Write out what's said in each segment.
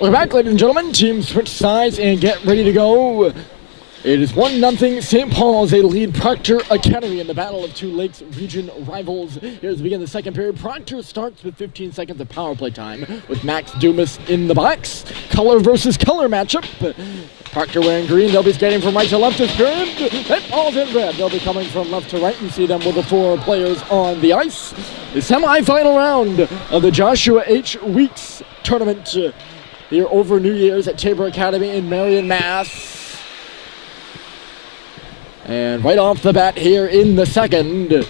Welcome back, ladies and gentlemen. Teams switch sides and get ready to go. It is 1-0 St. Paul's. They lead Proctor Academy in the Battle of Two Lakes region rivals. Here as we begin the second period. Proctor starts with 15 seconds of power play time with Max Dumas in the box. Color versus color matchup. Proctor wearing green. They'll be skating from right to left this period. St. Paul's in red. They'll be coming from left to right. You see them with the 4 players on the ice. The semifinal round of the Joshua H. Weeks tournament here over New Year's at Tabor Academy in Marion, Mass. And right off the bat here in the second,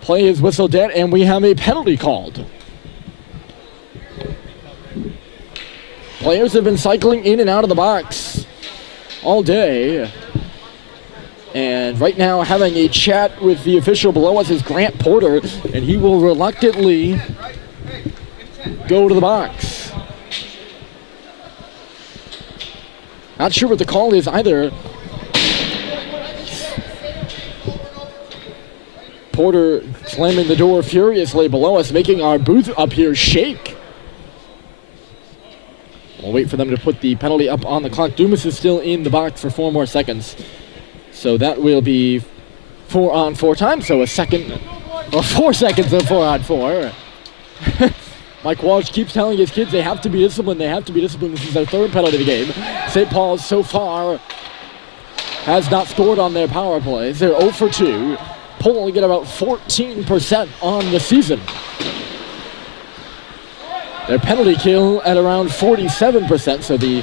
play is whistled dead, and we have a penalty called. Players have been cycling in and out of the box all day. And right now having a chat with the official below us is Grant Porter, and he will reluctantly go to the box. Not sure what the call is either. Porter slamming the door furiously below us, making our booth up here shake. We'll wait for them to put the penalty up on the clock. Dumas is still in the box for 4 more seconds. So that will be 4-on-4 time. So a second, or 4 seconds of 4-on-4. Mike Walsh keeps telling his kids they have to be disciplined. They have to be disciplined. This is their 3rd penalty of the game. St. Paul's so far has not scored on their power plays. They're 0 for 2. Pulling at about 14% on the season. Their penalty kill at around 47%, so the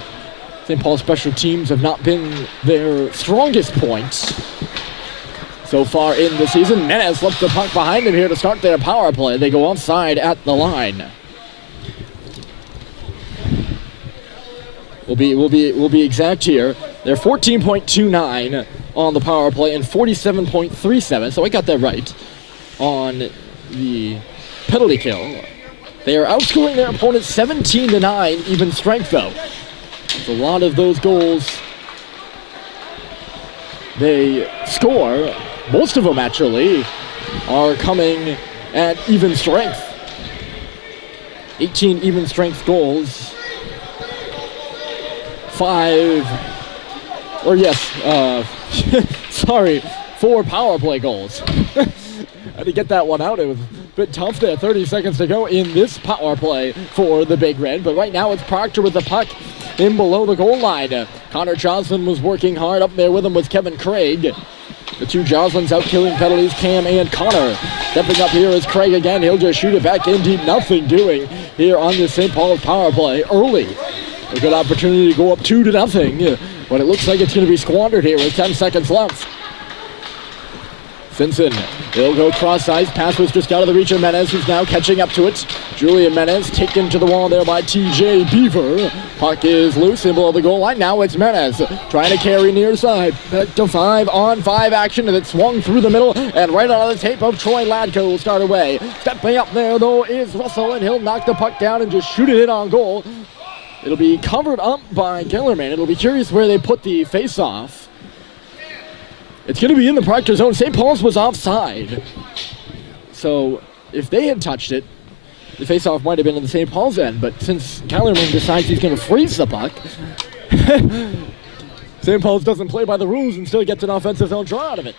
St. Paul special teams have not been their strongest point so far in the season. Menace left the puck behind him here to start their power play. They go offside at the line. We'll be exact here. They're 14.29 on the power play and 47.37, so I got that right on the penalty kill. They are outscoring their opponents 17-9 even strength though. So a lot of those goals they score, most of them actually, are coming at even strength. 18 even strength goals. 4 power play goals. I had to get that one out. It was a bit tough there. 30 seconds to go in this power play for the Big Red. But right now it's Proctor with the puck in below the goal line. Connor Johnson was working hard. Up there with him was Kevin Craig. The 2 Joslins out killing penalties, Cam and Connor. Stepping up here is Craig again. He'll just shoot it back in deep. Nothing doing here on the St. Paul's power play early. A good opportunity to go up 2-0, but it looks like it's going to be squandered here with 10 seconds left. Simpson, he'll go cross ice. Pass was just out of the reach of Menez, who's now catching up to it. Julian Menez taken to the wall there by TJ Beaver. Puck is loose in below the goal line. Now it's Menez trying to carry near side. Back to 5-on-5 action, and it swung through the middle and right on the tape of Troy Ladko will start away. Stepping up there though is Russell, and he'll knock the puck down and just shoot it in on goal. It'll be covered up by Gellerman. It'll be curious where they put the face-off. It's going to be in the Proctor zone. St. Paul's was offside. So if they had touched it, the face-off might have been in the St. Paul's end. But since Kellerman decides he's going to freeze the puck, St. Paul's doesn't play by the rules and still gets an offensive zone draw out of it.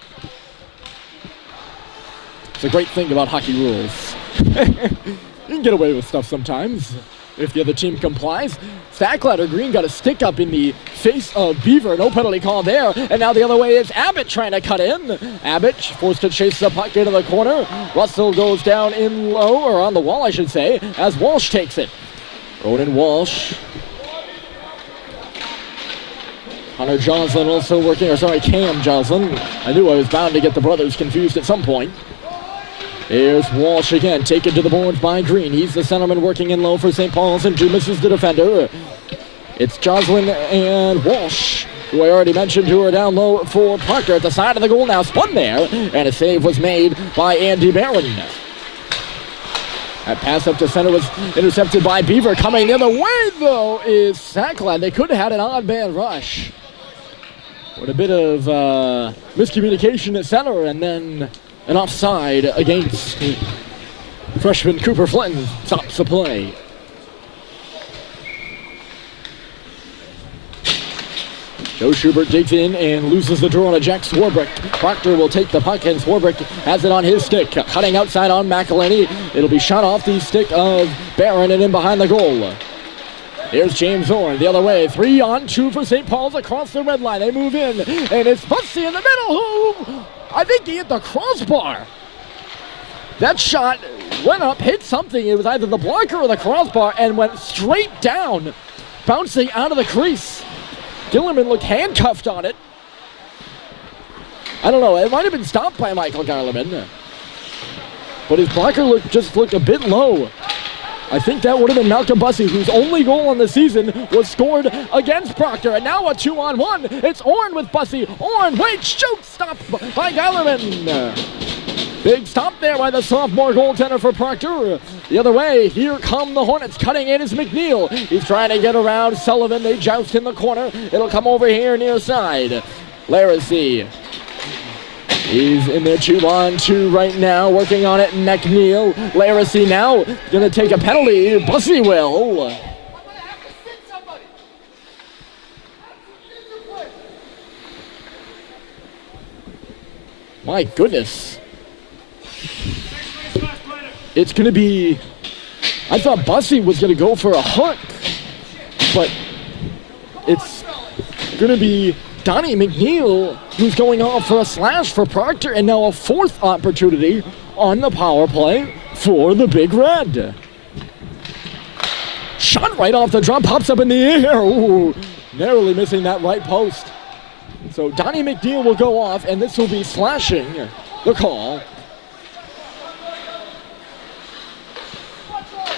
It's a great thing about hockey rules. You can get away with stuff sometimes if the other team complies. Stackladder Green got a stick up in the face of Beaver. No penalty call there. And now the other way is Abbott trying to cut in. Abbott forced to chase the puck into the corner. Russell goes down in low, or on the wall I should say, as Walsh takes it. Ronan Walsh. Hunter Joslin also working, or sorry, Cam Joslin. I knew I was bound to get the brothers confused at some point. Here's Walsh again, taken to the boards by Green. He's the centerman working in low for St. Paul's, and Dumas is the defender. It's Joslin and Walsh, who I already mentioned, who are down low for Proctor at the side of the goal now. Spun there, and a save was made by Andy Barron. That pass up to center was intercepted by Beaver. Coming the other way, though, is Sacklad. They could have had an odd man rush. With a bit of miscommunication at center, and then an offside against freshman Cooper Flinton stops the play. Joe Schubert digs in and loses the draw on a Jack Swarbrick. Proctor will take the puck, and Swarbrick has it on his stick. Cutting outside on McElhinney. It'll be shot off the stick of Barron and in behind the goal. Here's James Horn the other way. 3-on-2 for St. Paul's across the red line. They move in, and it's Bussy in the middle who, I think he hit the crossbar. That shot went up, hit something. It was either the blocker or the crossbar and went straight down, bouncing out of the crease. Gillerman looked handcuffed on it. I don't know, it might have been stopped by Michael Gillerman. But his blocker looked a bit low. I think that would have been Malcolm Bussy, whose only goal on the season was scored against Proctor. And now a 2-on-1. It's Orn with Bussy. Orn, wait, shoot, stopped by Gillerman. Big stop there by the sophomore goaltender for Proctor. The other way, here come the Hornets. Cutting in is McNeil. He's trying to get around Sullivan. They joust in the corner. It'll come over here near side. Laracy. He's in there 2-on-2 right now, working on it. McNeil. Laracy now going to take a penalty. Bussy will. My goodness. It's going to be, I thought Bussy was going to go for a hook, but it's going to be Donnie McNeil who's going off for a slash for Proctor, and now a fourth opportunity on the power play for the Big Red. Shot right off the drum, pops up in the air. Ooh, narrowly missing that right post. So Donnie McNeil will go off, and this will be slashing the call.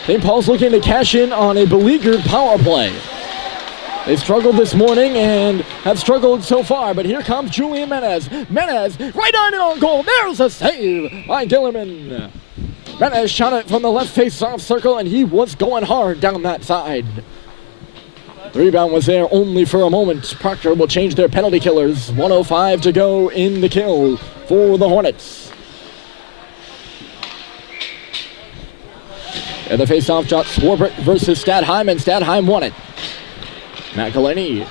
St. Paul's looking to cash in on a beleaguered power play. They struggled this morning and have struggled so far, but here comes Julian Menez. Menez right on it on goal. There's a save by Gillerman. Menez shot it from the left face-off circle, and he was going hard down that side. The rebound was there only for a moment. Proctor will change their penalty killers. 1:05 to go in the kill for the Hornets. And the face-off shot, Swarbrick versus Stadheim, and Stadheim won it. McElhinney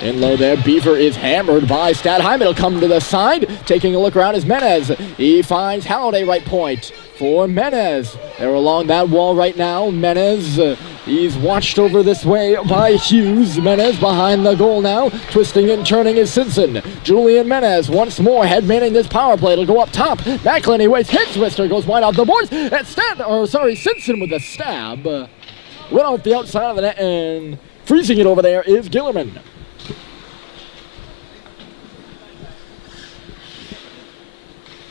in low there. Beaver is hammered by Stadheim. It'll come to the side. Taking a look around is Menez. He finds Halliday right point for Menez. They're along that wall right now. Menez, he's watched over this way by Hughes. Menez behind the goal now. Twisting and turning is Simpson. Julian Menez once more head manning this power play. It'll go up top. McElhinney waits. Hit Twister. Goes wide off the boards. And Simpson with a stab. Went off the outside of the net, and freezing it over there is Gillerman.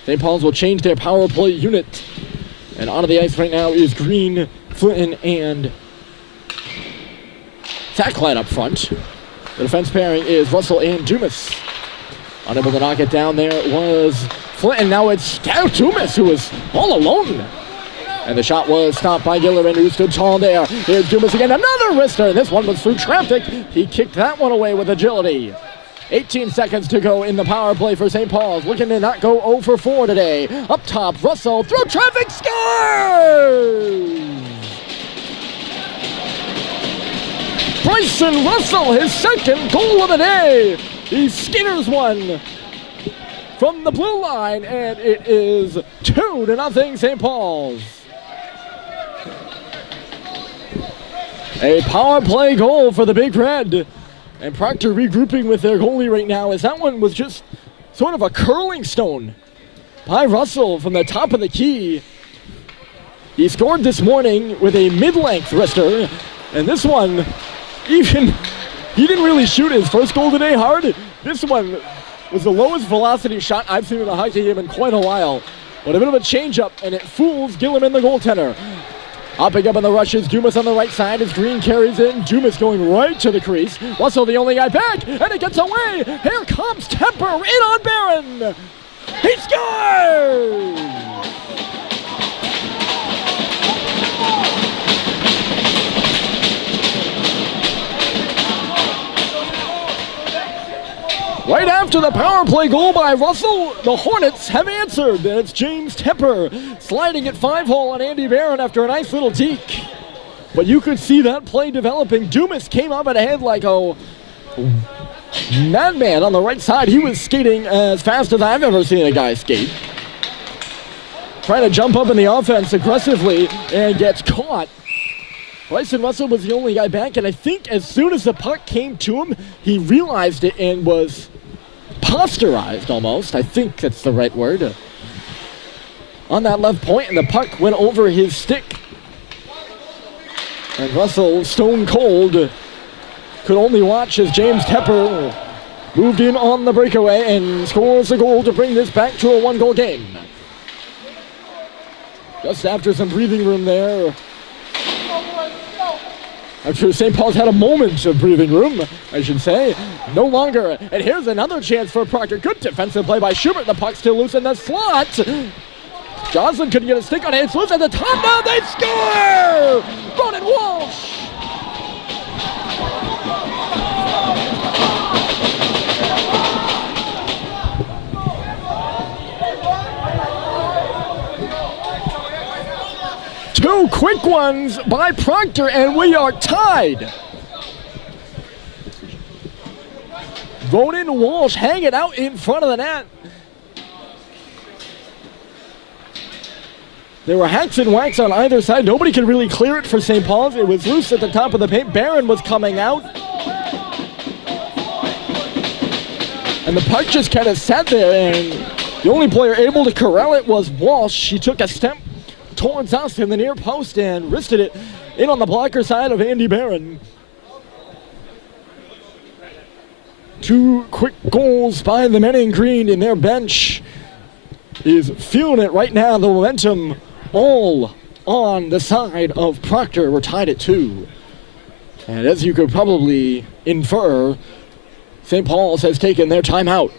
St. Paul's will change their power play unit. And onto the ice right now is Green, Flinton, and Sackline up front. The defense pairing is Russell and Dumas. Unable to knock it down there was Flinton. Now it's Dumas who was all alone. And the shot was stopped by Gillerman, who stood tall there. Here's Dumas again, another wrister. This one was through traffic. He kicked that one away with agility. 18 seconds to go in the power play for St. Paul's. Looking to not go 0 for 4 today. Up top, Russell, through traffic, scores! Bryson Russell, his second goal of the day. He skitters one from the blue line, and it is 2-0 St. Paul's. A power play goal for the Big Red. And Proctor regrouping with their goalie right now, as that one was just sort of a curling stone by Russell from the top of the key. He scored this morning with a mid-length wrister, and this one, he didn't really shoot his first goal today hard. This one was the lowest velocity shot I've seen in a hockey game in quite a while. But a bit of a change-up, and it fools Gillerman, the goaltender. Hopping up on the rushes, Dumas on the right side as Green carries in. Dumas going right to the crease. Russell the only guy back, and it gets away. Here comes Temper in on Barron. He scores! Right after the power play goal by Russell, the Hornets have answered. It's James Temper sliding at 5-hole on Andy Barron after a nice little deke. But you could see that play developing. Dumas came up ahead like, Madman on the right side. He was skating as fast as I've ever seen a guy skate. Trying to jump up in the offense aggressively and gets caught. Bryson Russell was the only guy back, and I think as soon as the puck came to him, he realized it and was posterized almost. I think that's the right word. On that left point, and the puck went over his stick. And Russell, stone cold, could only watch as James Tepper moved in on the breakaway and scores a goal to bring this back to a one-goal game. Just after some breathing room there, after St. Paul's had a moment of breathing room, I should say, no longer. And here's another chance for Proctor. Good defensive play by Schubert. The puck still loose in the slot. Johnson couldn't get a stick on it. It's loose at the top. Now they score! Ronan Walsh! Two quick ones by Proctor, and we are tied. Ronan Walsh hanging out in front of the net. There were hacks and whacks on either side. Nobody could really clear it for St. Paul's. It was loose at the top of the paint. Barron was coming out. And the puck just kind of sat there, and the only player able to corral it was Walsh. He took a step towards us in the near post and wristed it in on the blocker side of Andy Barron. Two quick goals by the men in green, and their bench is feeling it right now. The momentum all on the side of Proctor. We're tied at 2. And as you could probably infer, St. Paul's has taken their timeout.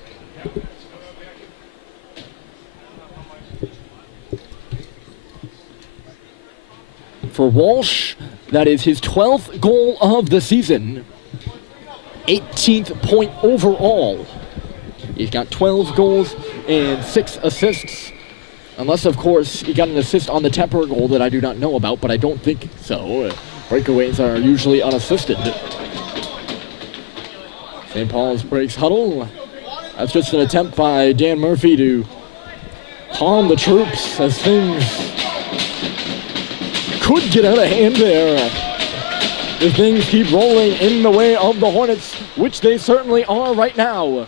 For Walsh, that is his 12th goal of the season. 18th point overall. He's got 12 goals and 6 assists. Unless, of course, he got an assist on the Tepper goal that I do not know about, but I don't think so. Breakaways are usually unassisted. St. Paul's breaks huddle. That's just an attempt by Dan Murphy to calm the troops as things could get out of hand there if things keep rolling in the way of the Hornets, which they certainly are right now.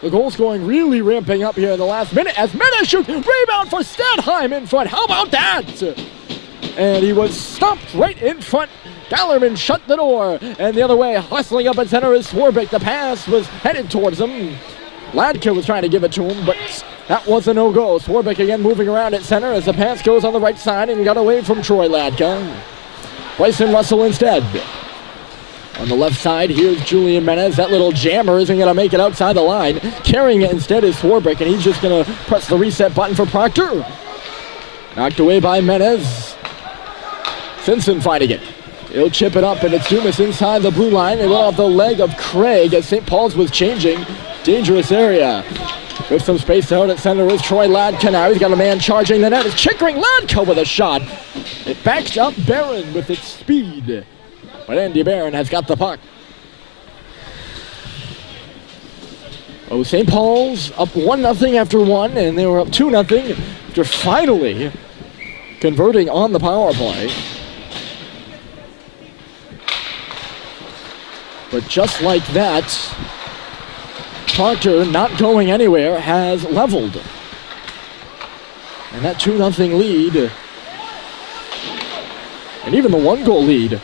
The goal scoring really ramping up here in the last minute as Menes shoots. Rebound for Stadheim in front. How about that? And he was stopped right in front. Gallerman shut the door. And the other way, hustling up at center is Swarbrick. The pass was headed towards him. Ladka was trying to give it to him, but that was a no-go. Swarbrick again moving around at center as the pass goes on the right side and got away from Troy Ladka. Bryson Russell instead. On the left side, here's Julian Menez. That little jammer isn't going to make it outside the line. Carrying it instead is Swarbrick, and he's just going to press the reset button for Proctor. Knocked away by Menez. Simpson fighting it. He'll chip it up, and it's Dumas inside the blue line. It went off the leg of Craig as St. Paul's was changing. Dangerous area. With some space out at center is Troy Ladka now. He's got a man charging the net. It's Chickering. Ladka with a shot. It backs up Barron with its speed. But Andy Barron has got the puck. Oh, St. Paul's up 1-0 after 1, and they were up 2-0 after finally converting on the power play. But just like that, Proctor, not going anywhere, has leveled. And that 2-0 lead, and even the 1-goal lead,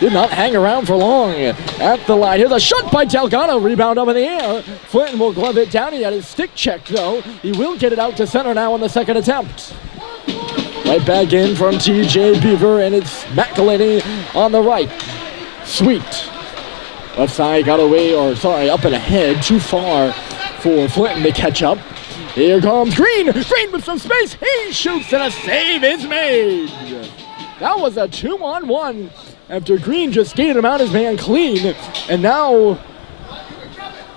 did not hang around for long at the line. Here's a shot by Delgado. Rebound up in the air. Flinton will glove it down. He had his stick checked, though. He will get it out to center now on the second attempt. Right back in from TJ Beaver, and it's McElhinney on the right. Sweet. Left side got away, up and ahead. Too far for Flinton to catch up. Here comes Green. Green with some space. He shoots, and a save is made. That was a 2-on-1. After Green just skated him out his man clean. And now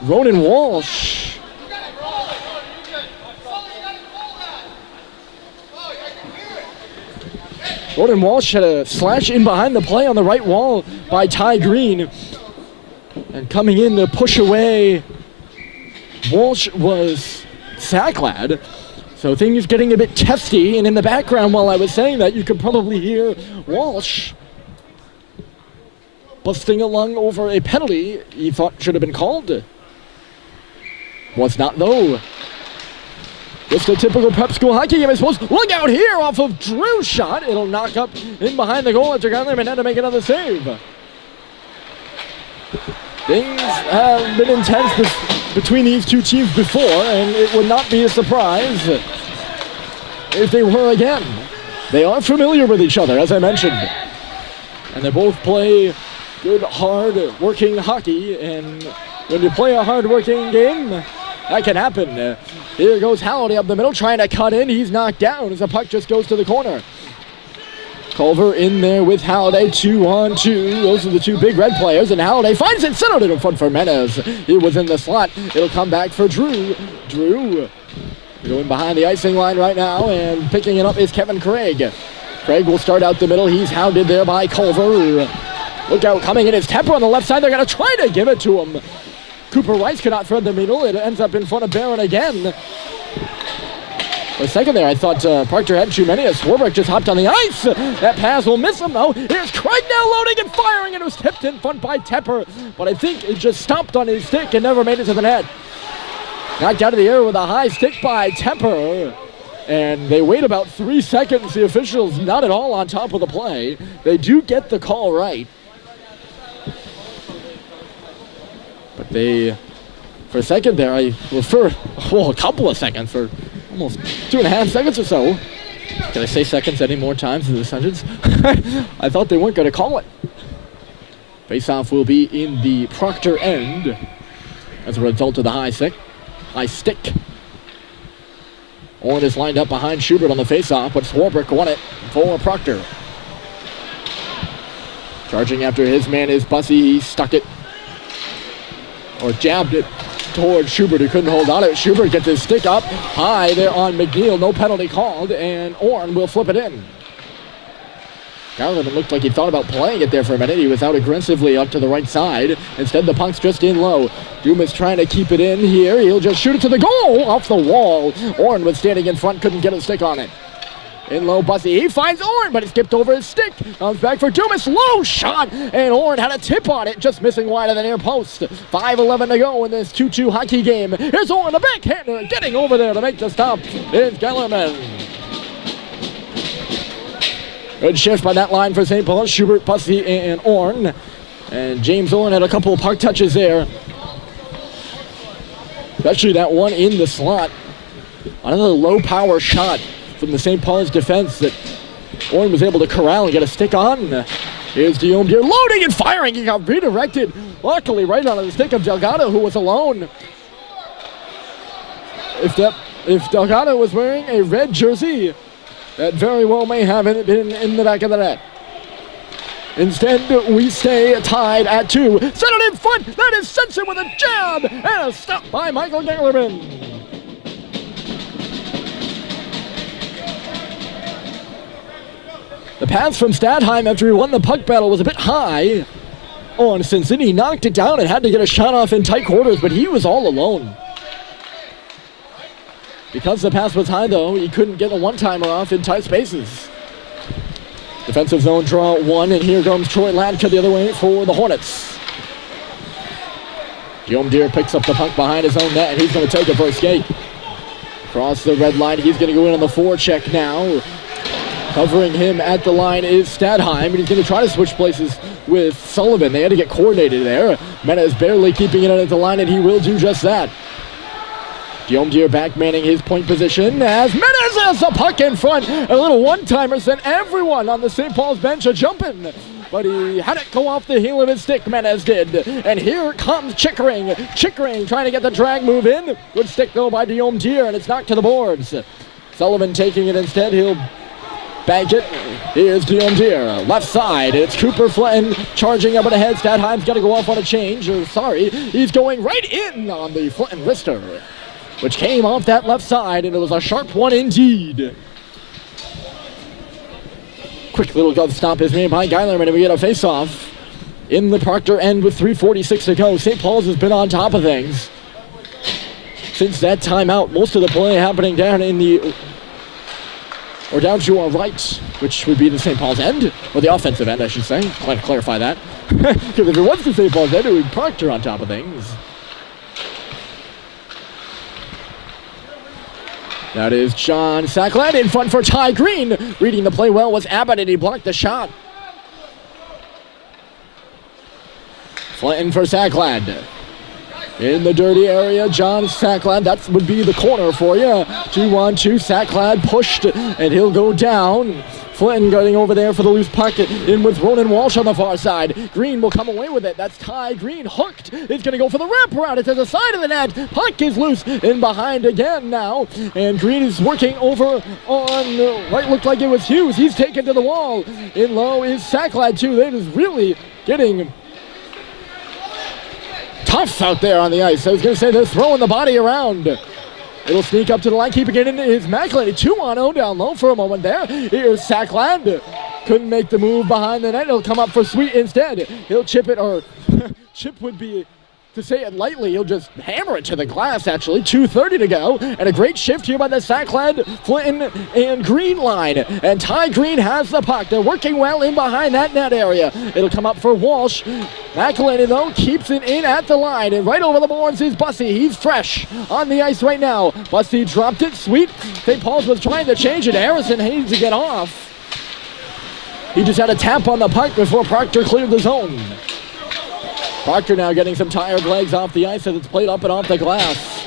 Ronan Walsh. Ronan Walsh had a slash in behind the play on the right wall by Ty Green. And coming in to push away, Walsh was Sacklad. So things getting a bit testy, and in the background while I was saying that, you could probably hear Walsh busting along over a penalty he thought should have been called. Was not, though. Just a typical prep school hockey game, I suppose. Look out here off of Drew's shot. It'll knock up in behind the goal after Geilerman had to make another save. Things have been intense between these two teams before, and it would not be a surprise if they were again. They are familiar with each other, as I mentioned. And they both play good, hard-working hockey, and when you play a hard-working game, that can happen. Here goes Halliday up the middle, trying to cut in. He's knocked down as the puck just goes to the corner. Culver in there with Halliday, 2-on-2. Those are the two big red players, and Halliday finds it, centered it in front for Menez. He was in the slot. It'll come back for Drew. Drew going behind the icing line right now, and picking it up is Kevin Craig. Craig will start out the middle. He's hounded there by Culver. Look out, coming in is Tepper on the left side. They're going to try to give it to him. Cooper Rice could not thread the needle. It ends up in front of Barron again. For a second there, I thought Proctor had too many as Swarbrick just hopped on the ice. That pass will miss him, though. Here's Craig now loading and firing, and it was tipped in front by Tepper. But I think it just stopped on his stick and never made it to the net. Knocked out of the air with a high stick by Tepper. And they wait about 3 seconds. The officials not at all on top of the play. They do get the call right. But they, for a second there, a couple of seconds, for almost 2.5 seconds or so. Can I say seconds any more times in the sentence? I thought they weren't going to call it. Face-off will be in the Proctor end as a result of the high stick. Owen is lined up behind Schubert on the face-off, but Swarbrick won it for Proctor. Charging after his man is Bussey. He stuck it, or jabbed it towards Schubert, who couldn't hold on to it. Schubert gets his stick up high there on McNeil. No penalty called, and Orn will flip it in. Garland looked like he thought about playing it there for a minute. He was out aggressively up to the right side. Instead, the puck's just in low. Dumas trying to keep it in here. He'll just shoot it to the goal off the wall. Orn was standing in front, couldn't get a stick on it. In low, Bussey. He finds Orn, but he skipped over his stick. Comes back for Dumas. Low shot, and Orn had a tip on it, just missing wide of the near post. 5:11 to go in this 2-2 hockey game. Here's Orn, the backhander, getting over there to make the stop. It's Gellerman. Good shift by that line for St. Paul. Schubert, Bussey, and Orn. And James Orn had a couple of puck touches there. Especially that one in the slot. Another low-power shot from the St. Paul's defense that Orn was able to corral and get a stick on. Here's Guillaume Dier loading and firing. He got redirected, luckily right onto the stick of Delgado, who was alone. If Delgado was wearing a red jersey, that very well may have been in the back of the net. Instead, we stay tied at 2. Set it in front. That is Sensen with a jab and a stop by Michael Gellerman. The pass from Stadheim after he won the puck battle was a bit high on Sensen. He knocked it down and had to get a shot off in tight quarters, but he was all alone. Because the pass was high, though, he couldn't get a one-timer off in tight spaces. Defensive zone draw 1, and here comes Troy Latka the other way for the Hornets. Guillaume Dier picks up the puck behind his own net, and he's going to take it for a skate. Across the red line, he's going to go in on the forecheck now. Covering him at the line is Stadheim, and he's going to try to switch places with Sullivan. They had to get coordinated there. Mena is barely keeping it at the line, and he will do just that. Guillaume Dier back manning his point position as Menez has the puck in front. A little one-timer sent everyone on the St. Paul's bench a-jumping. But he had it go off the heel of his stick, Menez did. And here comes Chickering. Chickering trying to get the drag move in. Good stick, though, by Guillaume Dier, and it's knocked to the boards. Sullivan taking it instead. He'll bank it. Here's Guillaume Dier. Left side. It's Cooper Flinton charging up and ahead. Stadheim's got to go off on a change. He's going right in on the Flinton wrister, which came off that left side, and it was a sharp one indeed. Quick little glove stop is made by Geilerman, and we get a face-off. in the Proctor end with 3:46 to go. St. Paul's has been on top of things since that timeout. Most of the play happening down in the, or down to our right, which would be the St. Paul's end, or the offensive end, I should say. I'd like to clarify that. Because if it was the St. Paul's end, it would be Proctor on top of things. That is John Sackland in front for Ty Green. Reading the play well was Abbott, and he blocked the shot. Flinton for Sackland. In the dirty area, John Sackland. That would be the corner for you. 2-on-2, Sackland pushed, and he'll go down. Flinton getting over there for the loose puck. In with Ronan Walsh on the far side. Green will come away with it. That's Ty Green. Hooked. He's going to go for the wraparound. It's to the side of the net. Puck is loose. In behind again now. And Green is working over on right. Looked like it was Hughes. He's taken to the wall. In low is Sackland too. That is really getting tough out there on the ice. I was going to say they're throwing the body around. It'll sneak up to the line, keeping it in his McElhinney. 2-on-0 down low for a moment there. Here's Sackland. Couldn't make the move behind the net. He'll come up for Sweet instead. He'll chip it, or chip would be, to say it lightly, he'll just hammer it to the glass, actually. 2:30 to go. And a great shift here by the Sackland, Flinton, and Green line. And Ty Green has the puck. They're working well in behind that net area. It'll come up for Walsh. McElhinney, though, keeps it in at the line. And right over the boards is Bussey. He's fresh on the ice right now. Bussey dropped it. Sweet. St. Paul's was trying to change it. Harrison needs to get off. He just had a tap on the puck before Proctor cleared the zone. Proctor now getting some tired legs off the ice as it's played up and off the glass.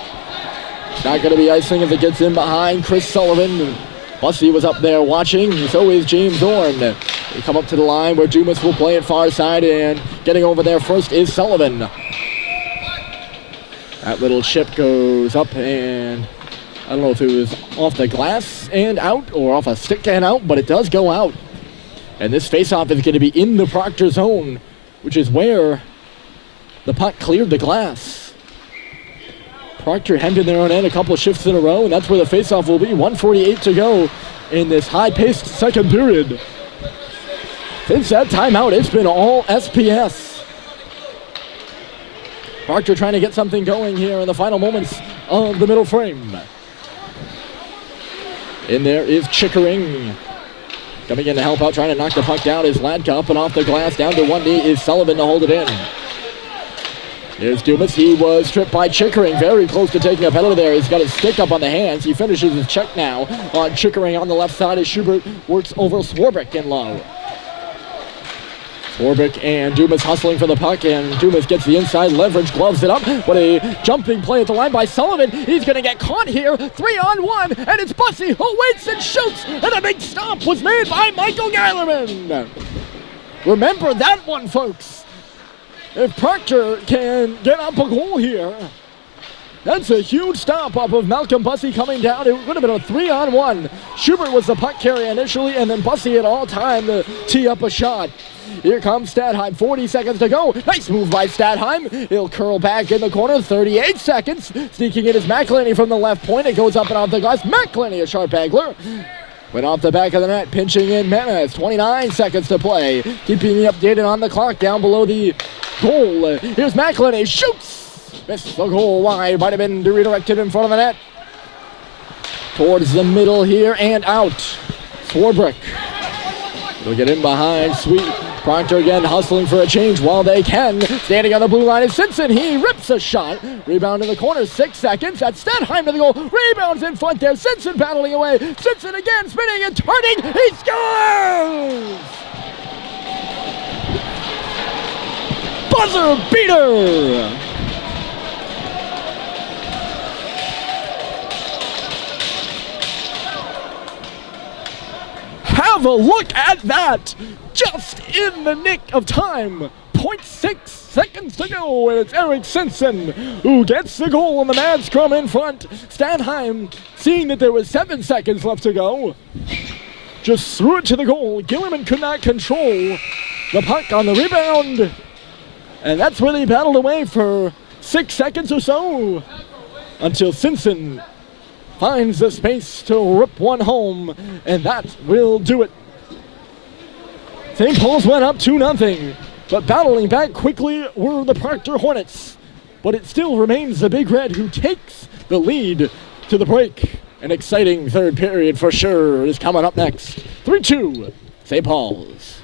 It's not going to be icing if it gets in behind Chris Sullivan. Bussey was up there watching. So is James Dorn. They come up to the line where Dumas will play it far side, and getting over there first is Sullivan. That little chip goes up, and I don't know if it was off the glass and out or off a stick and out, but it does go out. And this faceoff is going to be in the Proctor zone, which is where the puck cleared the glass. Proctor hemmed in their own end a couple of shifts in a row, and that's where the faceoff will be. 1:48 to go in this high-paced second period. Since that timeout, it's been all SPS. Proctor trying to get something going here in the final moments of the middle frame. In there is Chickering. Coming in to help out, trying to knock the puck down is Ladka, up and off the glass. Down to one knee is Sullivan to hold it in. Here's Dumas. He was stripped by Chickering. Very close to taking a penalty there. He's got his stick up on the hands. He finishes his check now on Chickering on the left side as Schubert works over Swarbrick in low. Swarbrick and Dumas hustling for the puck, and Dumas gets the inside leverage, gloves it up. What a jumping play at the line by Sullivan. He's going to get caught here. 3-on-1, and it's Bussey who waits and shoots, and a big stop was made by Michael Geilerman. Remember that one, folks. If Proctor can get up a goal here, that's a huge stop off of Malcolm Bussey coming down. It would have been a 3-on-1. Schubert was the puck carrier initially, and then Bussey at all time to tee up a shot. Here comes Stadheim, 40 seconds to go. Nice move by Stadheim. He'll curl back in the corner, 38 seconds. Sneaking in is McElhinney from the left point. It goes up and off the glass. McElhinney, a sharp angler. Went off the back of the net, pinching in Menace. 29 seconds to play. Keeping you updated on the clock down below the goal. Here's McElhinney, shoots! Missed the goal wide, might have been redirected in front of the net. Towards the middle here and out. Swarbrick. They'll get in behind, Sweet. Proctor again hustling for a change while they can. Standing on the blue line is Simpson. He rips a shot. Rebound in the corner, 6 seconds. That's Stadheim to the goal. Rebounds in front there. Simpson battling away. Simpson again spinning and turning. He scores! Buzzer beater! Have a look at that! Just in the nick of time. 0.6 seconds to go, and it's Eric Simpson who gets the goal on the mad scrum in front. Stadheim, seeing that there was 7 seconds left to go, just threw it to the goal. Gillerman could not control the puck on the rebound, and that's where they battled away for 6 seconds or so until Simpson finds the space to rip one home, and that will do it. St. Paul's went up 2-0. but battling back quickly were the Proctor Hornets. But it still remains the Big Red who takes the lead to the break. An exciting third period for sure is coming up next. 3-2, St. Paul's.